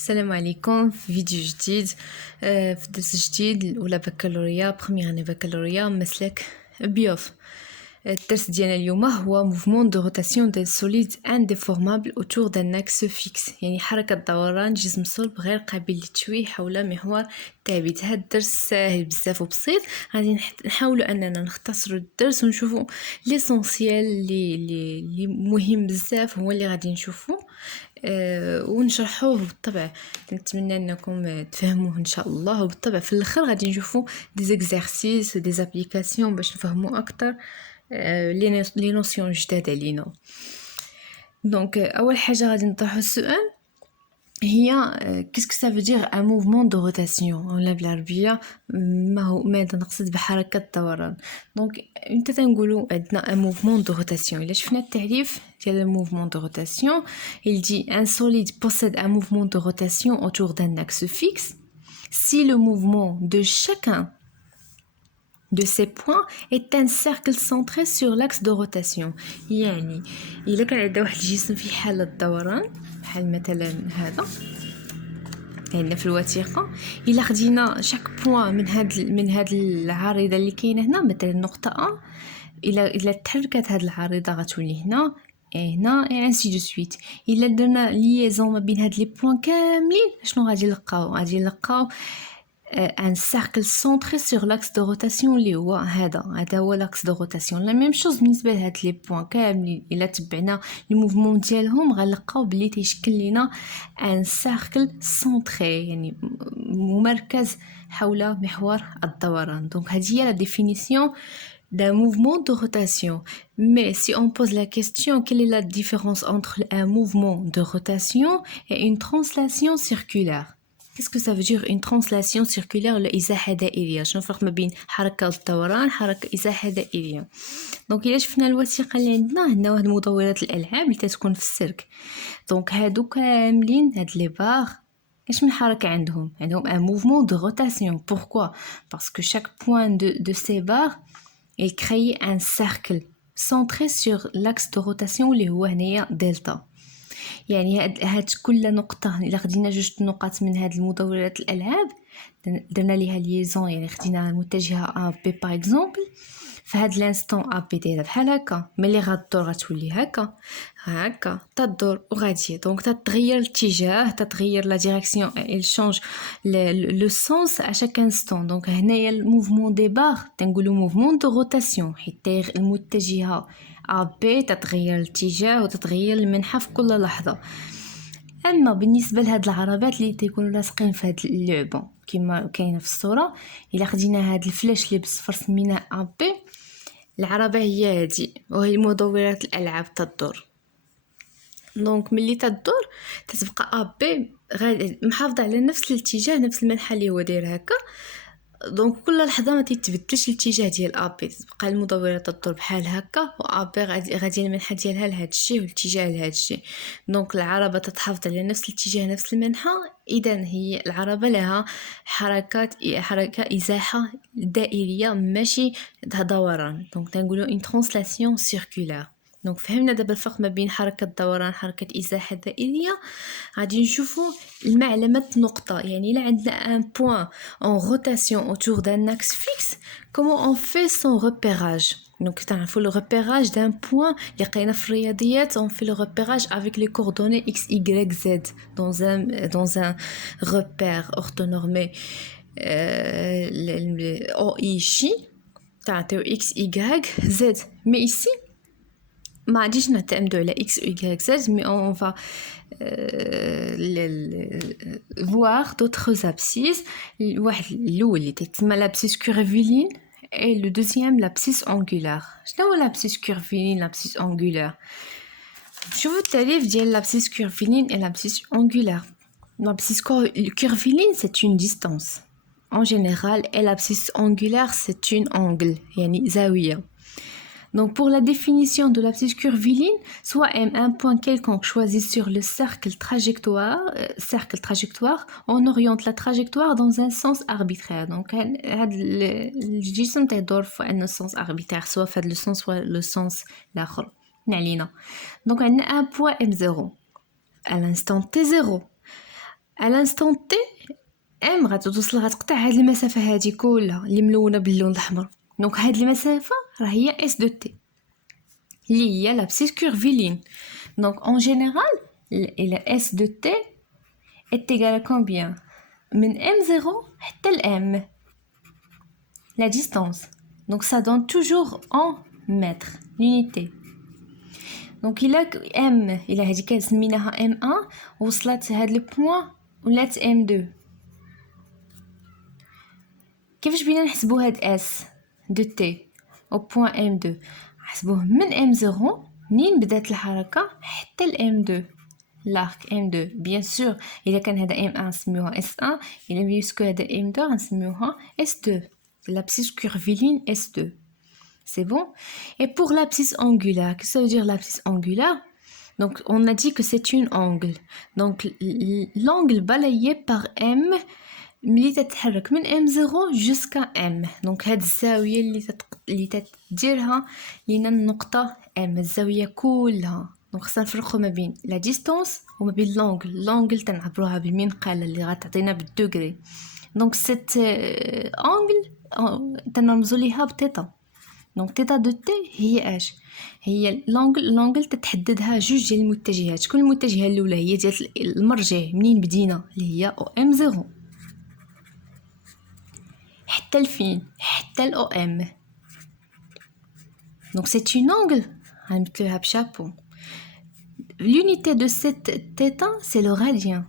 السلام عليكم في فيديو جديد. في درس جديد الاولى بكالوريا بروميير اني بكالوريا مسلك بيوف. الدرس ديالنا اليوم هو موفمون دو روتاسيون ديال سوليد انديفورمابل اوتور دان اكس فيكس، يعني حركه دوران جسم صلب غير قابل للتشويه حول محور ثابت. هذا الدرس ساهل بزاف وبسيط، غادي نحاولوا اننا نختصروا الدرس ونشوفوا ليسونسيال اللي مهم بزاف هو اللي غادي نشوفوا ونشرحوه بالطبع. نتمنى انكم تفهموه ان شاء الله، وبالطبع في الاخر غادي نشوفوا دي زيكزارسيس دي زابليكاسيون باش نفهموا اكثر لي نوسيون جداد علينا. دونك اول حاجه غادي نطرحوا السؤال هي كيسكو سا فو دير ان موفمون دو روتاسيون، ولا بالعربيه ماذا نقصد بحركه الدوران. دونك انت تنقولوا عندنا ان موفمون دو روتاسيون. الا شفنا التعريف ديال الموفمون دو روتاسيون، il dit un solide possède un mouvement de rotation autour d'un axe fixe si le mouvement de chacun de ces points est un cercle centré sur l'axe de rotation. يعني الا كان عندنا واحد الجسم في حاله الدوران بحال مثلا هذا هنا في الوثيقه، الا خدينا شاك بوين من هاد العارضه اللي كاينه هنا، مثلا نقطه ا، الا تحركت هاد العارضه غتولي هنا هنا اي انسي دو سويت. الا درنا ليزون ما بين هاد لي بوين كاملين شنو غادي نلقاو un cercle centré sur l'axe de rotation اللي هو هذا هو l'axe de rotation. لا ميم شوز بالنسبه لهاد لي بوين كاملين، الا تبعنا لي موفمون ديالهم غنلقاو بلي تيشكل لينا ان سيركل سونتري، يعني ممركز حول محور الدوران. دونك هذه هي لا ديفينيسيون d'un mouvement de rotation. Mais si on pose la question, quelle est la différence entre un mouvement de rotation et une translation circulaire? Qu'est-ce que ça veut dire une translation circulaire ولا إزاحة دائرية؟ شنو الفرق ما بين حركة الدوران حركة إزاحة دائرية؟ دونك إلا شفنا الوثيقة اللي عندنا واحد مدورات الألعاب اللي تتكون في السيرك. دونك هادو كاملين هاد لي باغ اش من حركة عندهم un mouvement de rotation. Pourquoi? Parce que chaque point de ces barres il crée un cercle centré sur l'axe de rotation اللي هو هنايا دلتا. يعني هاد كل نقطة إلا خدينا جوج نقاط من هاد المدورات الألعاب درنا ليها ليزون، يعني خدينا متجهة ا بي باغ اكزومبل، فهاد لانستون ا بي دايره بحال هكا، ملي غدور غتولي هكا تدور وغادي. دونك تتغير الاتجاه، تتغير لا ديريكسيون، il change le sens à chaque instant. دونك هنايا الموفمون دي باغ تنقولوا موفمون دو روتاسيون، حيت المتجهه ا بي تتغير الاتجاه وتتغير المنحى في كل لحظه. اما بالنسبه لهاد العربات اللي تيكونوا لاصقين في هاد اللعبه كما كاينه في الصوره، الا خدينا هاد الفلاش اللي بصفر سميناه ا بي، العربه هي هادي وهي مدورات الالعاب تدور. دونك ملي تدور تتبقى ا بي محافظه على نفس الاتجاه، نفس المنحى اللي هو داير هكا. دونك كل لحظه ما تتبدلش الاتجاه ديال ا بي، تبقى المدوره تدور بحال هكا، و ا بي غادي المنحى ديالها لهذا الشيء والاتجاه لهذا الشيء. دونك العربه تتحافظ على نفس الاتجاه نفس المنحى، اذا هي العربه لها حركه ازاحه دائريه ماشي دوران. دونك تنقولوا une translation circulaire. دونك فهمنا دابا الفرق ما بين حركه الدوران حركه ازاحه دائريه. غادي نشوفوا المعلمه نقطه، يعني الا عندنا ان بوين en rotation autour d'un axe fixe, comment on fait son repérage? Donc تعرفوا le repérage d'un point اللي لقينا في الرياضيات، on fait le repérage avec les coordonnées x y z dans un repère orthonormé OI chi تعطيو x y z. mais ici ما غاديش نعتمدوا على x y z, mais on va voir d'autres abscisses. واحد الاول اللي تسمى l'abscisse curviligne et le deuxième l'abscisse angulaire. شنو هو l'abscisse curviligne l'abscisse angulaire؟ شوفوا التعريف ديال l'abscisse curviligne et l'abscisse angulaire. L'abscisse curviligne c'est une distance en général, et l'abscisse angulaire c'est une angle يعني زاويه. Donc pour la définition de l'abscisse curviligne, soit un point quelconque choisi sur le cercle trajectoire, on oriente la trajectoire dans un sens arbitraire. Donc le جسم تدور في un sens arbitraire, soit في le sens soit le sens l'autre. Donc on a un point M0 à l'instant T0. على انستون تي ام غتوصل غتقطع هاد المسافه هادي كلها اللي ملونه باللون الاحمر. دونك هاد المسافه راه هي اس دو تي اللي هي لابسيس كورفيلين. دونك اون جينيرال الى اس دو تي est égal à combien من m0 حتى الm la distance. Donc ça donne toujours en mètres l'unité. Donc il a m il a هذيك سميناها m1 وصلت هاد البوين ولات m2. كيفاش بينا نحسبوا هاد s de t au point m2؟ نحسبوه من m0 منين بدات الحركه حتى الm2 l'arc M2. bien sûr إذا كان هذا M1 نسميوها S1 إلا بيسكو هذا M2 نسميوها S2. l'abscisse curviligne S2. c'est bon. Et pour l'abscisse angulaire, qu'est-ce que ça veut dire l'abscisse angulaire? Donc on a dit que c'est une angle. Donc l'angle balayé par M ملي تتحرك من M0 jusqu'à M. donc هاد الزاوية اللي تديرها لينا النقطة M الزاوية كلها. دونك خصنا نفرقوا ما بين لا ديستانس وما بين لونغل تنعبروها بالمنقاله اللي غتعطينا بالدوغري. دونك سيت انغل تنرمزوا ليها بتيتا. دونك تيتا دو تي هي اش؟ هي لونغل تتحددها جوج ديال المتجهات. شكون المتجهه الاولى؟ هي ديال المرجع منين بدينا اللي هي او ام 0 حتى الفين حتى الاو ام. دونك سيت اون انغل غنمثلوها بشابو. l'unité de cette θ c'est le radien.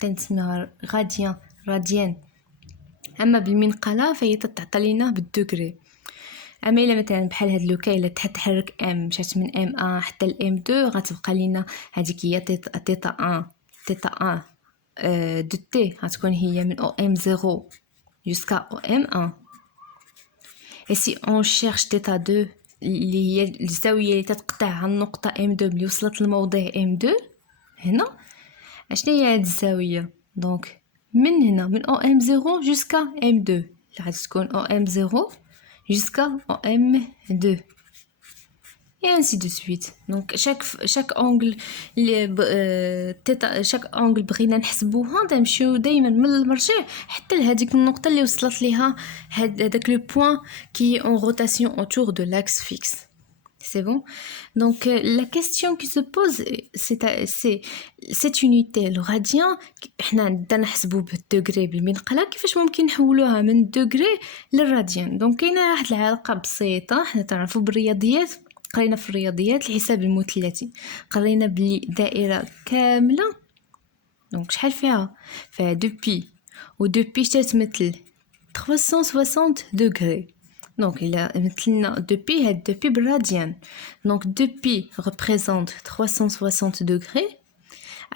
تنسميها راديان. اما بالمنقله فهي تتعطى لينا بالدوغري. اما الا مثلا بحال هاد لوكا الا تحرك ام مشات من ام 1 حتى الام 2 غتبقى لينا هذيك هي θ 1 دو تي غتكون هي من او ام 0 jusqu'à او ام 1. et si on cherche θ 2 اللي هي الزاويه اللي تتقطعها النقطه M2 اللي وصلت للموضع M2 هنا، اشنو هي هاد الزاويه؟ دونك من هنا من OM0 jusqu'à M2 اللي غتكون OM0 jusqu'à OM2 et ainsi de suite. donc chaque angle تيتا chaque angle بغينا نحسبوها تنمشيو دائما من المرجع حتى لهذيك النقطه اللي وصلت ليها هذاك لو بوين qui est en rotation autour de l'axe fixe. c'est bon. donc la question qui se pose c'est cette unité le radien حنا بدنا نحسبوا بالدوغري بالمنقله، كيفاش ممكن نحولوها من الدوغري للراديان؟ دونك كاينه واحد العلاقه بسيطه حنا تعرفوا بالرياضيات، قرينا في الرياضيات الحساب المثلثي، قرينا بلي دائره كامله دونك شحال فيها دو بي و دو بي تتمثل 360 دوغري. دونك الا مثلنا دو بي هاد دو بي بالراديان، دونك دو بي représente 360 دوغري.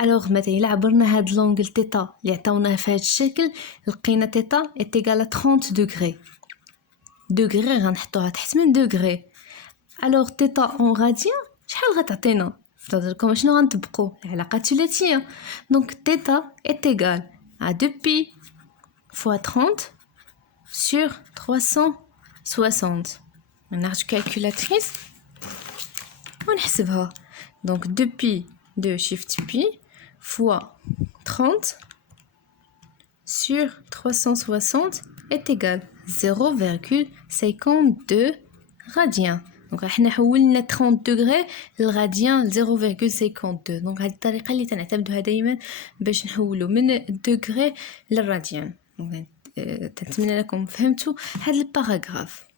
الوغ مثلا الا عبرنا هاد لونغل تيتا اللي عطاوناه في هاد الشكل لقينا تيتا est égal à 30 دوغري. دوغري غنحطوها تحت من دوغري. الوغ تيتا اون راديان شحال غتعطينا؟ فضلكم شنو غنطبقوا؟ العلاقه الثلاثيه. دونك تيتا est égal à 2pi fois 30 sur 360. ناخذ كالكولاتريس ونحسبها. دونك 2pi de shift pi fois 30 sur 360 est égal 0,52 radiens. دونك احنا حولنا 30 دوغري للغاديان 0,52. دونك هذه الطريقه اللي تنعتمدوها دائما باش نحولوا من الدوغري للراديان. دونك نتمنى لكم فهمتوا هذا الباراغراف.